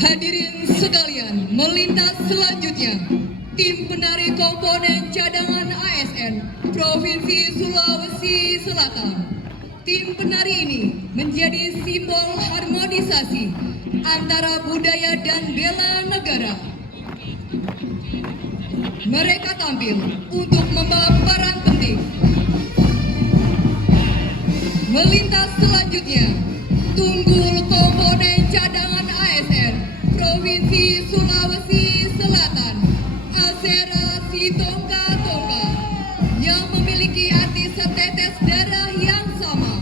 Hadirin sekalian, melintas selanjutnya, tim penari komponen cadangan ASN Provinsi Sulawesi Selatan. Tim penari ini menjadi simbol harmonisasi antara budaya dan bela negara. Mereka tampil untuk membawa peran penting. Melintas selanjutnya, tunggul komponen cadangan ASN Provinsi Sulawesi Selatan, Asera Sitongka Tongka, yang memiliki arti setetes darah yang sama.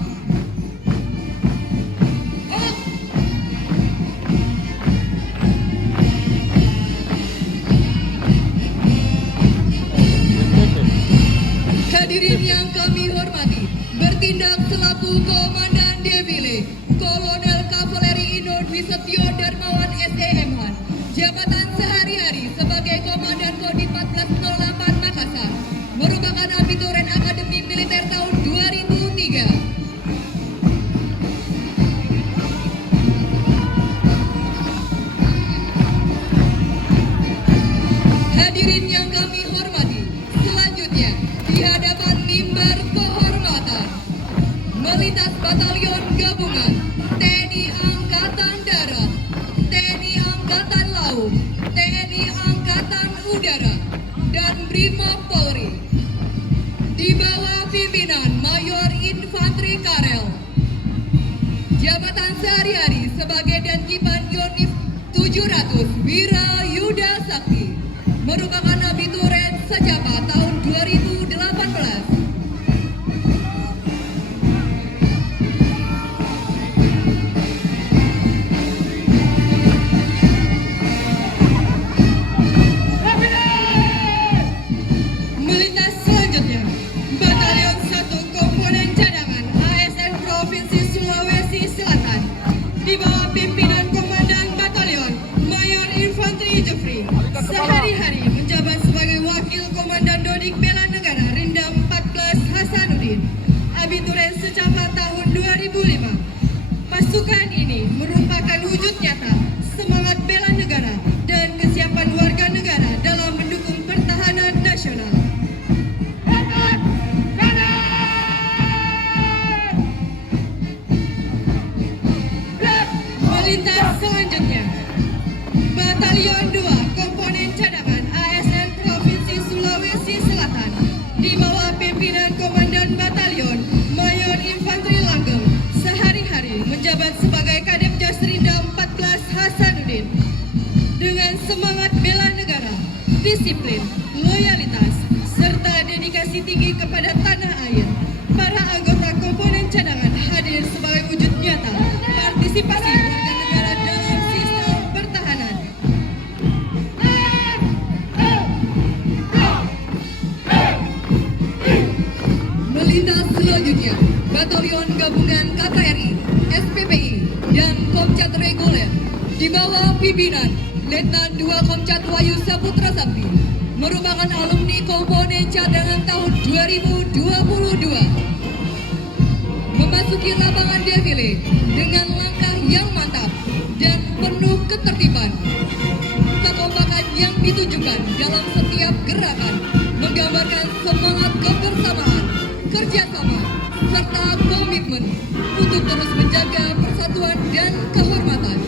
Hadirin yang kami hormati, bertindak selaku Komandan Defile, Kolonel Kavaleri Indo Dwi Setio Darmawan SEMH, jabatan sehari-hari sebagai Komandan Kodim 1408 Makassar, merupakan abituren Akademi Militer tahun 2003. Hadirin yang kami hormati, selanjutnya di hadapan mimbar kehormatan, melintas Batalion Gabungan TNI Angkatan Darat, TNI Angkatan Laut, TNI Angkatan Udara, dan Brimob Polri, di bawah pimpinan Mayor Infantri Karel, jabatan sehari-hari sebagai Dankipan Yonif 700 Wirayuda Sakti, merupakan abituren Secapa tahun 2018. Melintas selanjutnya, Batalion 1 Komponen Cadangan ASN Provinsi Sulawesi Selatan, di bawah pimpinan Komandan Batalion Mayor Infantri Jeffrey, sehari-hari menjabat sebagai Wakil Komandan Dodik Bela Negara Rindam 14 Hasanuddin, abituren Secapa tahun 2005. Pasukan ini merupakan wujud nyata semangat bela negara dan kesiapan warga negara dalam mendukung pertahanan nasional. Melintas selanjutnya, Batalion 2 Komponen Cadangan ASN Provinsi Sulawesi Selatan, di bawah pimpinan Komandan Batalion Mayor Infantri Langgeng, sehari-hari menjabat sebagai Kadep Jas Rindam 14 Hasanuddin. Dengan semangat bela negara, disiplin, loyalitas, serta dedikasi tinggi kepada tanah air, para anggota komponen cadangan hadir sebagai wujud nyata partisipasi warga negara dalam sistem pertahanan. Melintas selanjutnya, Batalion Gabungan KKRI, SPPI, dan Komcat Reguler, di bawah pimpinan Letnan 2 Komcat Wahyu Saputra Sakti, merupakan alumni komponen cadangan tahun 2022. Memasuki lapangan defile dengan langkah yang mantap dan penuh ketertiban. Kekompakan yang ditunjukkan dalam setiap gerakan menggambarkan semangat kebersamaan, kerjasama, serta komitmen untuk terus menjaga persatuan dan kehormatan.